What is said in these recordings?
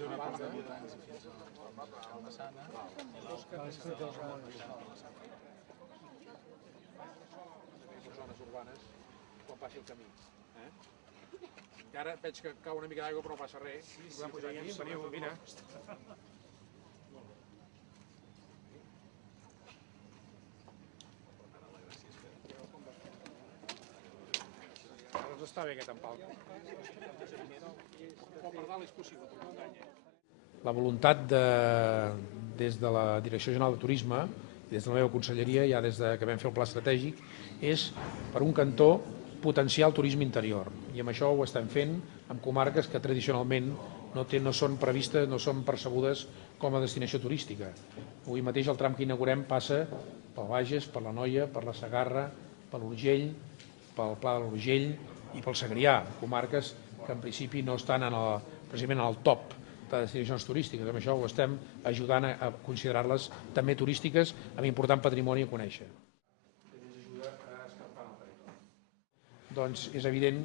d'una banda, fins a la Massana, i l'Òscar fins a la zones urbanes quan passi el camí. I ara veig que cau una mica d'aigua però no passa res. Veniu, mira. Doncs està bé aquest empalt. Per dalt és possible, per muntanya. La voluntat des de la Direcció General de Turisme i des de la meva conselleria, ja des que vam fer el pla estratègic, és, per un cantó, potenciar el turisme interior. I amb això ho estem fent amb comarques que tradicionalment no són previstes, no són percebudes com a destinació turística. Avui mateix el tram que inaugurem passa pel Bages, per l'Anoia, per la Segarra, per l'Urgell, pel Pla de l'Urgell i pel Segrià, comarques que en principi no estan precisament en el top de destinacions turístiques. Amb això ho estem ajudant a considerar-les també turístiques amb important patrimoni a conèixer. Doncs és evident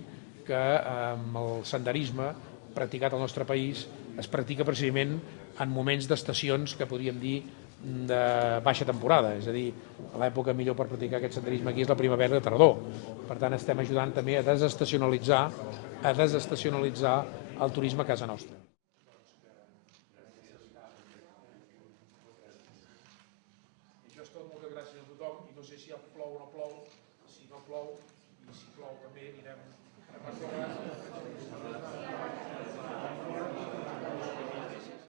que el senderisme practicat al nostre país es practica precisament en moments d'estacions que podríem dir de baixa temporada, és a dir, l'època millor per practicar aquest senderisme aquí és la primavera i la tardor. Per tant, estem ajudant també a desestacionalitzar el turisme a casa nostra.